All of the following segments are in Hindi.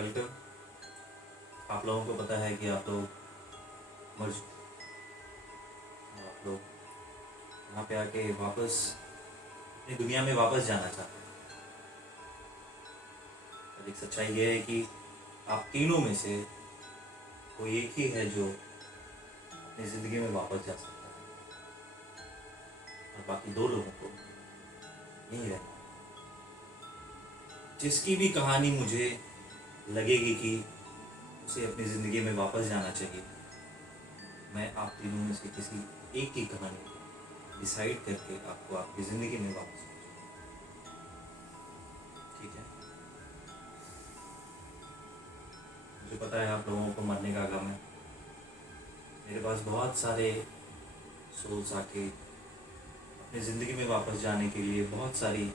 वेलकम। आप लोगों को पता है कि आप लोग मर चुके हैं। आप लोग यहाँ पे आके वापस अपनी दुनिया में वापस जाना चाहते हैं। और एक सच्चाई ये है कि आप तीनों में से कोई एक ही है जो अपनी ज़िंदगी में वापस जा सकता है और बाकी दो लोगों को यहीं रहना है। जिसकी भी कहानी मुझे लगेगी कि उसे अपनी ज़िंदगी में वापस जाना चाहिए, मैं आप तीनों में से किसी एक की कहानी डिसाइड करके आपको आपकी ज़िंदगी में वापस भेजूंगा। ठीक है? मुझे पता है आप लोगों को मरने का गम है। मेरे पास बहुत सारे सोल्स आके अपनी ज़िंदगी में वापस जाने के लिए बहुत सारी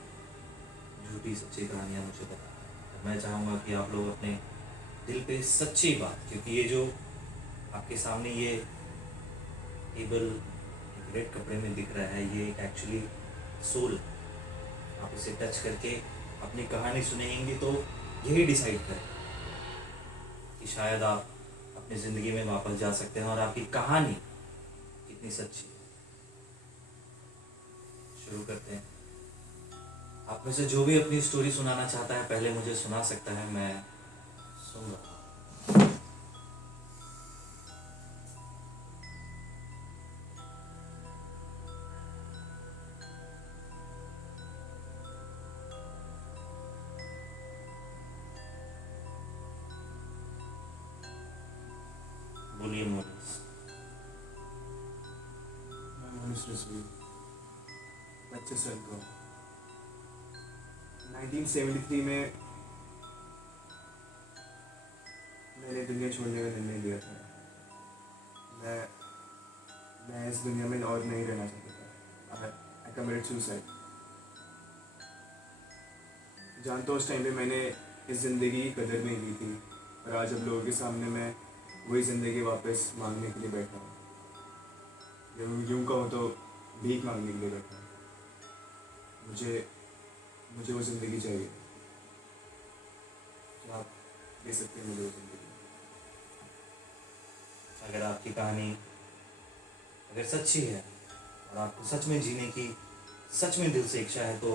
झूठी सच्ची कहानियाँ मुझे बताते हैं। मैं चाहूँगा कि आप लोग अपने दिल पे सच्ची बात, क्योंकि ये जो आपके सामने ये टेबल एक रेड कपड़े में दिख रहा है, ये एक्चुअली सोल। आप इसे टच करके अपनी कहानी सुनेंगे तो यही डिसाइड करें कि शायद आप अपनी ज़िंदगी में वापस जा सकते हैं और आपकी कहानी कितनी सच्ची है। शुरू करते हैं। आप में से जो भी अपनी स्टोरी सुनाना चाहता है पहले मुझे सुना सकता है, मैं सुन रहा हूँ। बोलिए मोनिस। मैं मोनिस रजवी, 25 साल का हूँ। 1973 में मैंने दुनिया छोड़ने का निर्णय लिया था। मैं इस दुनिया में और नहीं रहना चाहता था। आई कमिटेड सुसाइड। जानता हूँ उस टाइम पे मैंने इस ज़िंदगी की कदर नहीं की थी, और आज अब लोगों के सामने मैं वही ज़िंदगी वापस मांगने के लिए बैठा हूँ। यूँ कहूँ तो भीख मांगने के लिए बैठा हूँ। मुझे वो ज़िंदगी चाहिए। क्या आप दे सकते हैं मुझे वो ज़िंदगी? अगर आपकी कहानी अगर सच्ची है और आपको सच में जीने की सच में दिल से इच्छा है तो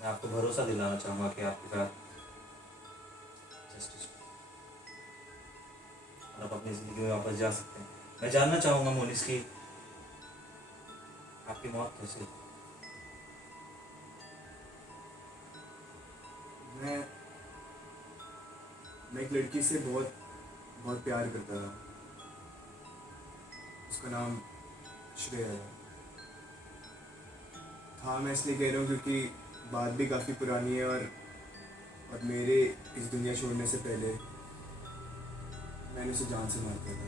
मैं आपको भरोसा दिलाना चाहूँगा कि आपके साथ जस्टिस और आप अपनी ज़िंदगी में वापस जा सकते हैं। मैं जानना चाहूँगा मोनिस की आपकी मौत कैसे हुई? मैं एक लड़की से बहुत बहुत प्यार करता था। उसका नाम श्रेया है। हाँ, मैं इसलिए कह रहा हूँ क्योंकि बात भी काफ़ी पुरानी है, और मेरे इस दुनिया छोड़ने से पहले मैंने उसे जान से मार दिया था।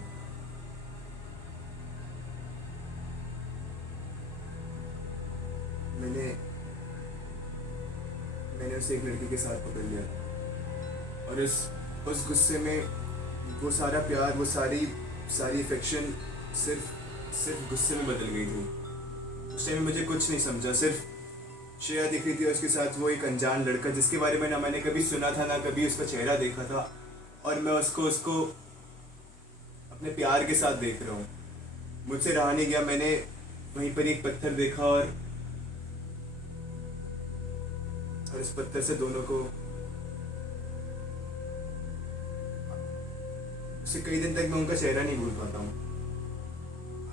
मैंने उसे एक लड़की के साथ पकड़ लिया था, और उस गुस्से में वो सारा प्यार, वो सारी अफेक्शन सिर्फ गुस्से में बदल गई थी। उस टाइम मुझे कुछ नहीं समझा। सिर्फ श्रेया दिख रही थी और उसके साथ वो एक अनजान लड़का जिसके बारे में ना मैंने कभी सुना था ना कभी उसका चेहरा देखा था, और मैं उसको अपने प्यार के साथ देख रहा हूँ। मुझसे रहा नहीं गया। मैंने वहीं पर एक पत्थर देखा, और इस पत्थर से दोनों को उसे कई दिन तक मैं उनका चेहरा नहीं भूल पाता हूँ।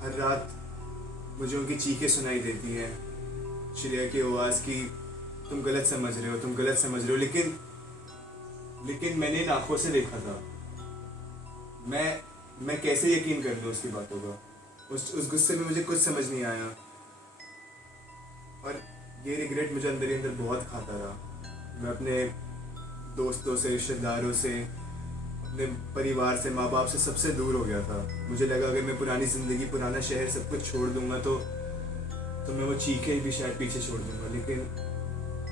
हर रात मुझे उनकी चीखें सुनाई देती हैं, श्रेया की आवाज़ की, तुम गलत समझ रहे हो, लेकिन मैंने इन आँखों से देखा था। मैं कैसे यकीन कर दूँ उसकी बातों का? उस गुस्से में मुझे कुछ समझ नहीं आया, और ये रिग्रेट मुझे अंदर ही अंदर बहुत खाता रहा। मैं अपने दोस्तों से, रिश्तेदारों से, अपने परिवार से, माँ बाप से, सबसे दूर हो गया था। मुझे लगा अगर मैं पुरानी ज़िंदगी, पुराना शहर, सब कुछ छोड़ दूंगा तो मैं वो चीखें भी शायद पीछे छोड़ दूंगा, लेकिन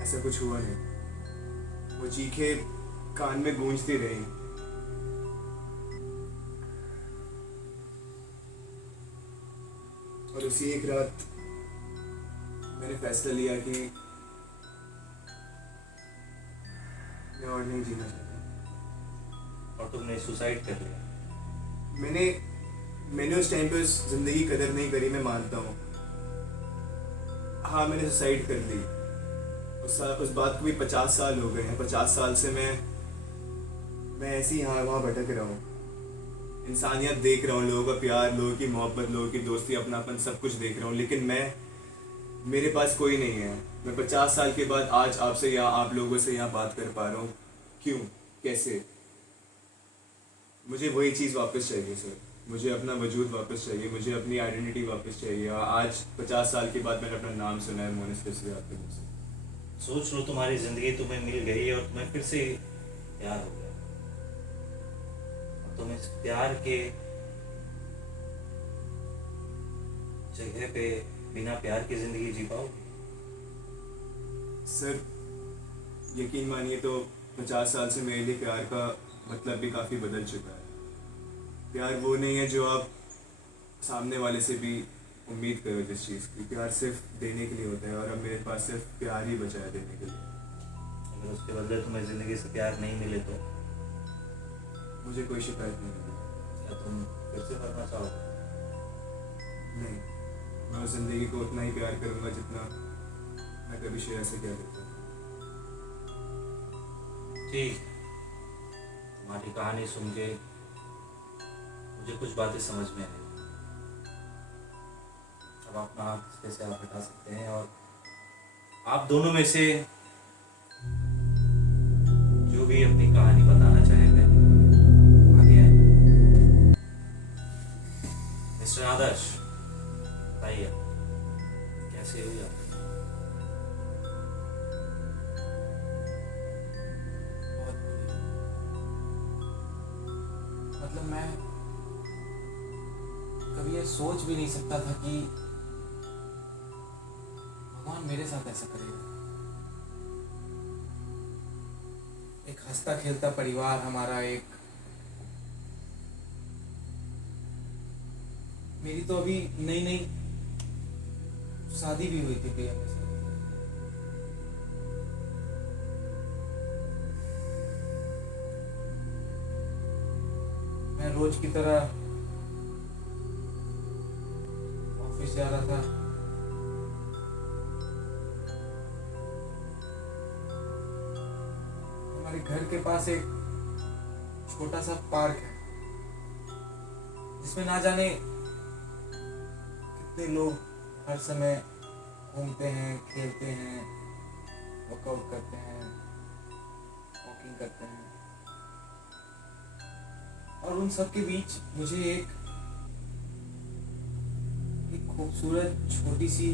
ऐसा कुछ हुआ नहीं। वो चीखें कान में गूंजती रही। और उसी एक रात मैंने फैसला लिया कि मैं और नहीं जीना चाहता। और तुमने सुसाइड कर लिया। मैंने उस टाइम पे उस ज़िंदगी की कदर नहीं करी, मैं मानता हूँ। हाँ, मैंने सुसाइड कर ली। उस बात को भी 50 साल हो गए हैं। 50 साल से मैं ऐसे ही यहाँ वहाँ भटक रहा हूँ। इंसानियत देख रहा हूँ, लोगों का प्यार, लोगों की मोहब्बत, लोगों की दोस्ती, अपनापन, सब कुछ देख रहा हूँ, लेकिन मेरे पास कोई नहीं है। मैं 50 साल के बाद आज आपसे यहाँ, आप लोगों से यहाँ बात कर पा रहा हूँ। क्यों? कैसे? मुझे वही चीज़ वापस चाहिए सर। मुझे अपना वजूद वापस चाहिए, मुझे अपनी आइडेंटिटी वापस चाहिए। आज 50 साल के बाद मैंने अपना नाम सुना है मोनिस कैसे आपके मुँह से। सोच लो, तुम्हारी ज़िंदगी तुम्हें मिल गई और तुम्हें फिर से प्यार हो गया। और तुम इस प्यार के जगह पे बिना प्यार की ज़िंदगी जी पाओगे? सर यकीन मानिए तो 50 साल से मेरे लिए प्यार का मतलब भी काफ़ी बदल चुका है। प्यार वो नहीं है जो आप सामने वाले से भी उम्मीद करो जिस चीज़ की। प्यार सिर्फ देने के लिए होता है, और अब मेरे पास सिर्फ प्यार ही बचा है देने के लिए। अगर उसके बदले तुम्हें ज़िंदगी से प्यार नहीं मिले तो मुझे कोई शिकायत नहीं मिली। क्या तुम फिर से मरना चाहोगे? नहीं, मैं उस ज़िंदगी को उतना ही प्यार करूँगा जितना मैं कभी शेयर से क्या करता हूँ। ठीक, तुम्हारी कहानी सुन के मुझे कुछ बातें समझ में आई। अब अपना हाथ इस पे से आप हटा सकते हैं और आप दोनों में से जो भी अपनी कहानी बताना चाहेंगे आगे आए। मिस्टर आदर्श, बताइए कैसे हुई आप? बहुत बढ़िया। मतलब मैं कभी ये सोच भी नहीं सकता था कि भगवान मेरे साथ ऐसा करेगा। एक हंसता खेलता परिवार हमारा, एक मेरी तो अभी नई नई शादी भी हुई थी प्रिया के साथ। मैं रोज की तरह ऑफिस जा रहा था। हमारे घर के पास एक छोटा सा पार्क है जिसमें ना जाने कितने लोग हर समय घूमते हैं, खेलते हैं, वर्कआउट करते हैं, वॉकिंग करते हैं। और उन सब के बीच मुझे एक खूबसूरत छोटी सी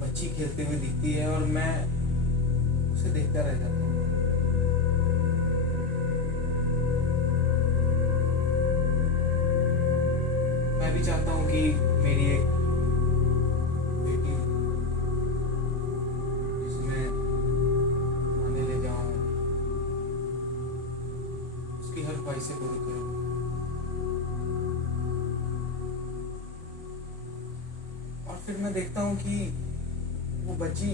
बच्ची खेलते हुए दिखती है और मैं उसे देखता रह जाता हूँ। मैं भी चाहता हूँ कि मेरी एक बेटी जिसमें आने ले जाऊँ, उसकी हर ख्वाहिशें पूरी करूँ। और फिर मैं देखता हूँ कि वो बच्ची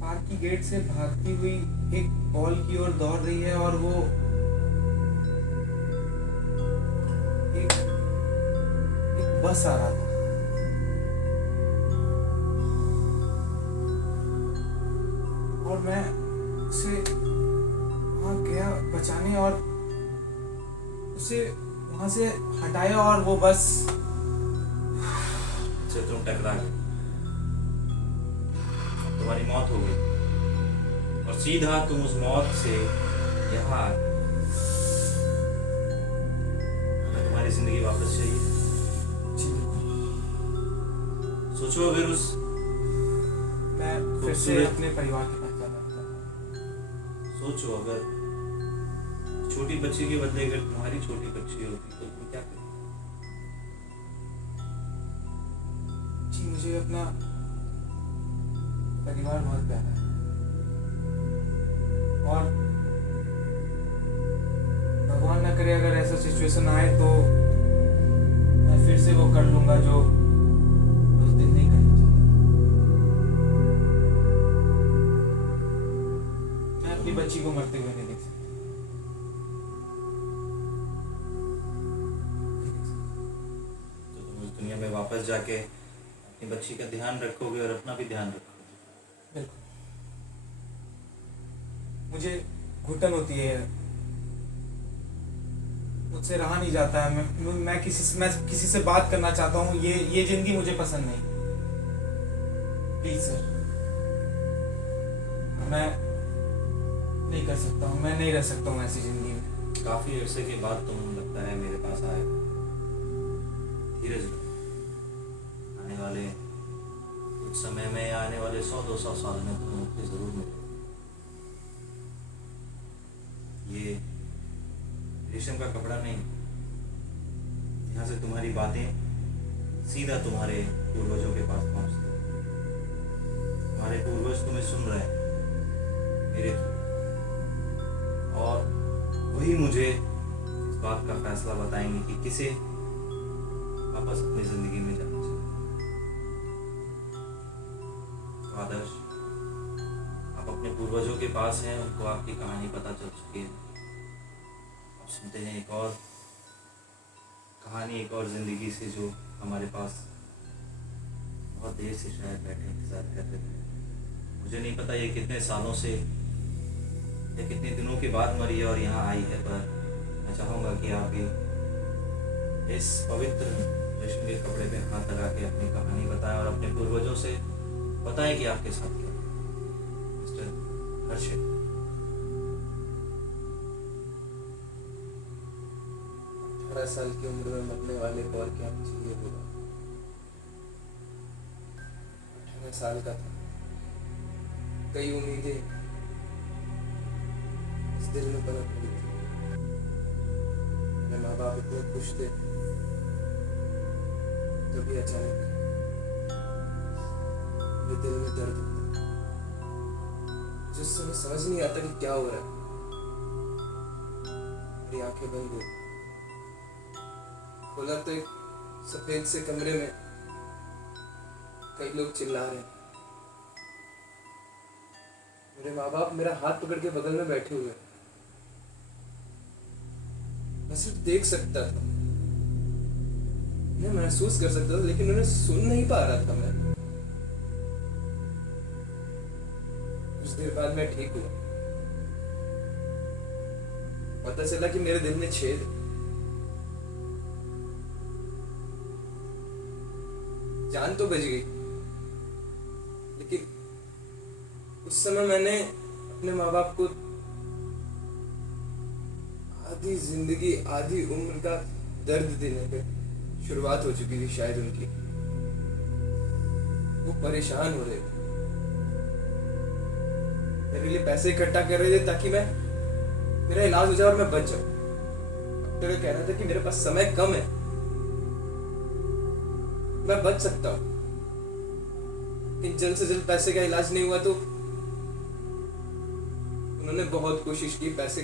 पार्क की गेट से भागती हुई एक बॉल की ओर दौड़ रही है और वो एक बस आ रहा था। और मैं उसे वहाँ गया बचाने और उसे वहाँ से हटाया और वो बस से तुम टकरा गए, तुम्हारी मौत हो गई और सीधा तुम उस मौत से यहाँ आ गए। हमें तुम्हारी जिंदगी वापस चाहिए। सोचो अगर उस मैं फिर से खूबसूरत- अपने परिवार के पास जाना चाहता हूँ। सोचो अगर छोटी बच्ची के बदले अगर तुम्हारी छोटी बच्ची होती तो तुम क्या करते? जी, मुझे अपना परिवार बहुत प्यारा है और भगवान ना करे अगर ऐसा सिचुएशन आए तो मैं फिर से वो कर लूंगा जो उस दिन नहीं करना चाहता। मैं अपनी बच्ची को मरते हुए नहीं देख सकता। घर जाके अपनी बच्ची का ध्यान रखोगे और अपना भी ध्यान रखोगे। बिल्कुल। मुझे घुटन होती है, मुझसे रहा नहीं जाता है। मैं किसी से बात करना चाहता हूँ। ये जिंदगी मुझे पसंद नहीं। प्लीज सर, मैं नहीं कर सकता हूँ, मैं नहीं रह सकता हूँ ऐसी जिंदगी में। काफ़ी अरसे के बाद तुम लगता है मेरे पास आए। धीरज लो, आने वाले कुछ समय में, आने वाले 100-200 साल में तुम मुझसे ज़रूर मिलोगे। ये रेशम का कपड़ा नहीं, यहाँ से तुम्हारी बातें सीधा तुम्हारे पूर्वजों के पास पहुँचती हैं। तुम्हारे पूर्वज तुम्हें सुन रहे हैं मेरे थ्रू, और वही मुझे इस बात का फैसला बताएंगे कि किसे वापस अपनी ज़िंदगी में जाना चाहिए। तो आदर्श, आप अपने पूर्वजों के पास हैं, उनको आपकी कहानी पता चल चुकी है। अब सुनते हैं एक और कहानी, एक और ज़िंदगी से जो हमारे पास बहुत देर से शायद बैठे इंतज़ार कर रहे थे। मुझे नहीं पता ये कितने सालों से या कितने दिनों के बाद मरी है और यहाँ आई है, पर मैं चाहूँगा कि आप भी इस पवित्र रेशम के कपड़े पे हाथ लगा के अपनी कहानी बताएं और अपने पूर्वजों से बताएं कि आपके साथ क्या हुआ। मिस्टर हर्षित। 18 साल की उम्र में मरने वाले को और क्या चाहिए होगा। 18 साल का था, कई उम्मीदें इस दिल में पनप पड़ी थी। मेरे माँ बाप इतने खुश थे, तभी अचानक मेरे दिल में दर्द होता, जिस समय समझ नहीं आता कि क्या हो रहा है। मेरी आंखें बंद हुई, खोला तो एक सफेद से कमरे में कई लोग चिल्ला रहे हैं। मेरे माँ बाप मेरा हाथ पकड़ के बगल में बैठे हुए हैं। मैं सिर्फ देख सकता था, मैं महसूस कर सकता था, लेकिन उन्हें सुन नहीं पा रहा था मैं। कुछ देर बाद मैं ठीक हुआ। पता चला कि मेरे दिल में छेद है। जान तो बच गई, लेकिन उस समय मैंने अपने माँ बाप को आधी जिंदगी, आधी उम्र का दर्द देने पे शुरुआत हो चुकी थी शायद उनकी। वो परेशान हो रहे थे, मेरे लिए पैसे इकट्ठा कर रहे थे ताकि मेरा इलाज हो जाए और मैं बच जाऊं। डॉक्टर का कहना था कि मेरे पास समय कम है, मैं बच सकता हूँ, लेकिन जल्द से जल्द पैसे का इलाज नहीं हुआ तो उन्होंने बहुत कोशिश की। पैसे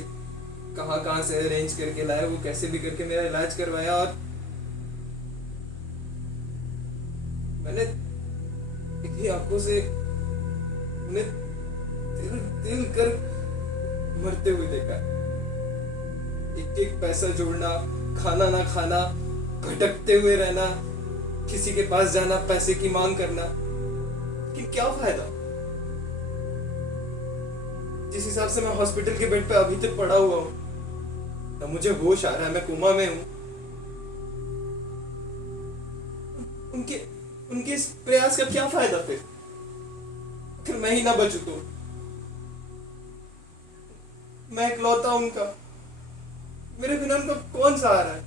कहाँ से अरेंज करके लाए, वो कैसे भी करके मेरा इलाज करवाया, और मैंने इतनी आंखों से उन्हें दिल कर मरते हुए देखा। एक एक पैसा जोड़ना, खाना ना खाना, भटकते हुए रहना, किसी के पास जाना, पैसे की मांग करना, कि क्या फायदा। जिस हिसाब से मैं हॉस्पिटल के बेड पे अभी तक पड़ा हुआ हूं, ना मुझे होश आ रहा है, मैं कोमा में हूं। उनके इस प्रयास का क्या फायदा फिर मैं ही ना बचूं तो। मैं इकलौता उनका, मेरे बिना उनका कौन सहारा है।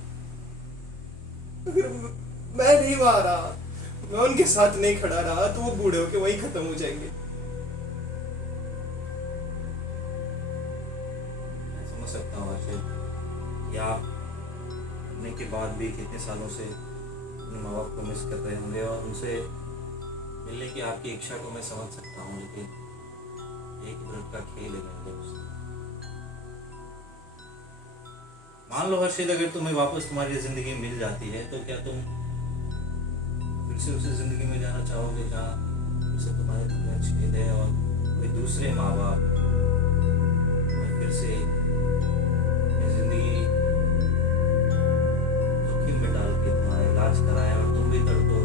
अगर मैं नहीं वहां रहा, मैं उनके साथ नहीं खड़ा रहा, तो वो बूढ़े होके वही खत्म हो जाएंगे। मैं समझ सकता हूँ हर्षित कि आप मरने के बाद भी कितने सालों से अपने माँ बाप को मिस कर रहे होंगे, और उनसे मिलने की आपकी इच्छा को मैं समझ सकता हूँ, लेकिन एक मिनट का खेल है मेरे उससे। मान लो हर्षित, अगर तुम्हें वापस तुम्हारी जिंदगी मिल जाती है, तो क्या तुम फिर से उसी जिंदगी में जाना चाहोगे जहाँ फिर से तुम्हारे दिल में छेद है और कोई दूसरे माँ बाप फिर से अपनी जिंदगी जोखिम में डाल के तुम्हारा इलाज कराए और तुम भी तड़पो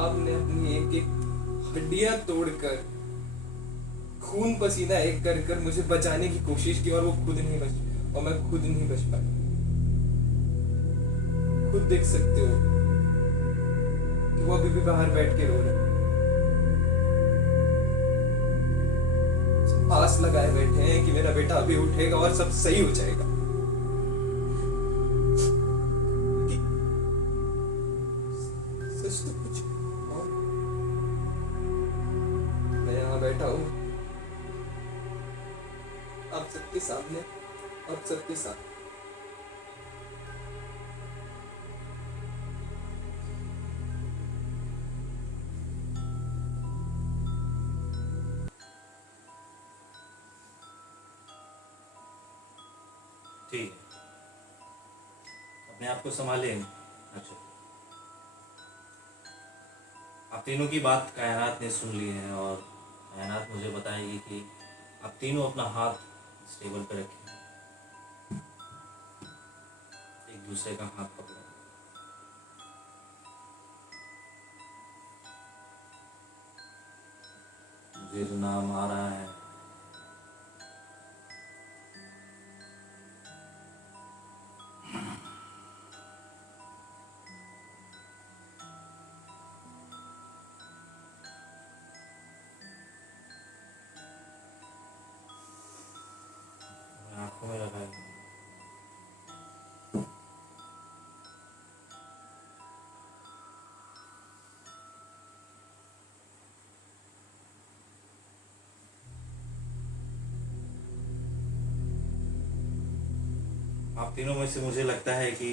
आपने अपनी एक एक हड्डियां तोड़कर खून पसीना एक कर कर मुझे बचाने की कोशिश की और वो खुद नहीं बच और मैं खुद नहीं बच पाया। खुद देख सकते हो कि वो अभी भी बाहर बैठ के रो रहे हैं, आस लगाए बैठे हैं कि मेरा बेटा अभी उठेगा और सब सही हो जाएगा। सच तो कुछ और। मैं यहाँ बैठा हूँ आप सबके सामने, आप सबके साथ। ठीक है, अपने आप को संभालिए। अच्छा, आप तीनों की बात कायनात ने सुन ली है और कायनात मुझे बताएगी कि आप तीनों अपना हाथ इस टेबल पर रखें, एक दूसरे का हाथ पकड़ो। मुझे जो नाम आ रहा है आंखों में लगाए। आप तीनों में से मुझे लगता है कि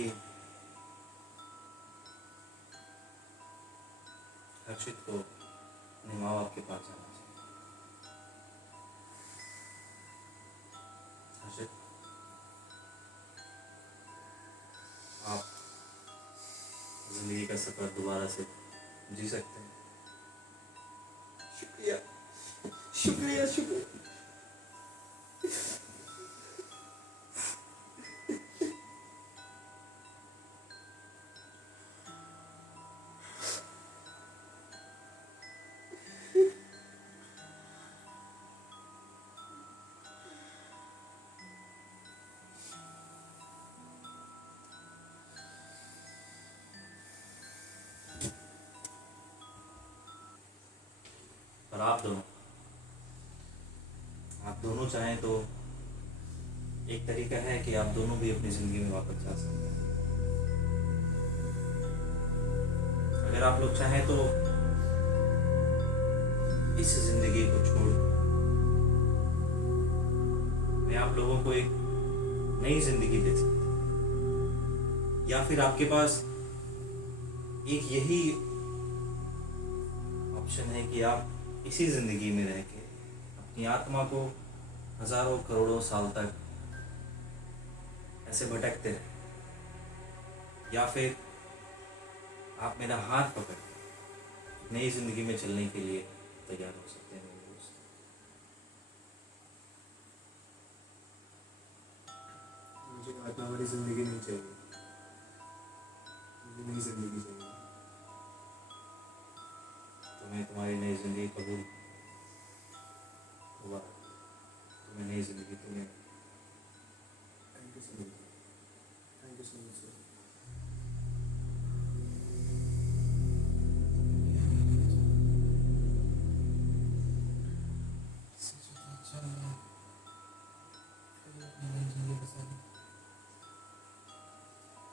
हर्षित को अपने माँ बाप के पास जाना चाहिए। हर्षित, आप जिंदगी का सफर दोबारा से जी सकते हैं। शुक्रिया, शुक्रिया, शुक्रिया। पर आप दोनों चाहें तो एक तरीका है कि आप दोनों भी अपनी जिंदगी में वापस जा सकते हैं। अगर आप लोग चाहें तो इस जिंदगी को छोड़ मैं आप लोगों को एक नई जिंदगी दे सकता हूं, या फिर आपके पास एक यही ऑप्शन है कि आप इसी जिंदगी में रह के अपनी आत्मा को हजारों करोड़ों साल तक ऐसे भटकते रहे, या फिर आप मेरा हाथ पकड़ के नई जिंदगी में चलने के लिए तैयार हो सकते हैं मेरे दोस्त। मुझे आत्मा वाली जिंदगी नहीं चाहिए, मुझे नई जिंदगी चाहिए। तुम्हें तुम्हारी नई जिंदगी कबूल हुआ, तुम्हें नई जिंदगी तुम्हें। Thank you so much, thank you so much sir.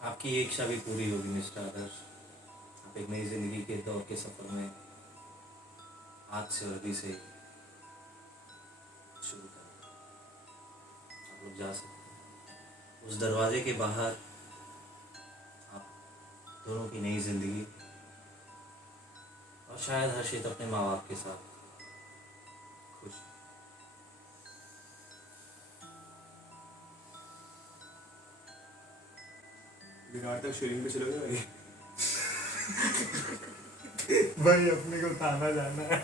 आपकी ये इच्छा भी पूरी होगी मिस्टर आदर्श। आप एक नई जिंदगी के दौर के सफर में आज से और अभी से शुरू करें। आप लोग जा सकते हैं उस दरवाजे के बाहर, आप दोनों की नई जिंदगी, और शायद हर्षित अपने माँ बाप के साथ खुश। बिहार तक शेयरिंग पे चलोगे भाई? भाई अपने को थाना जाना है।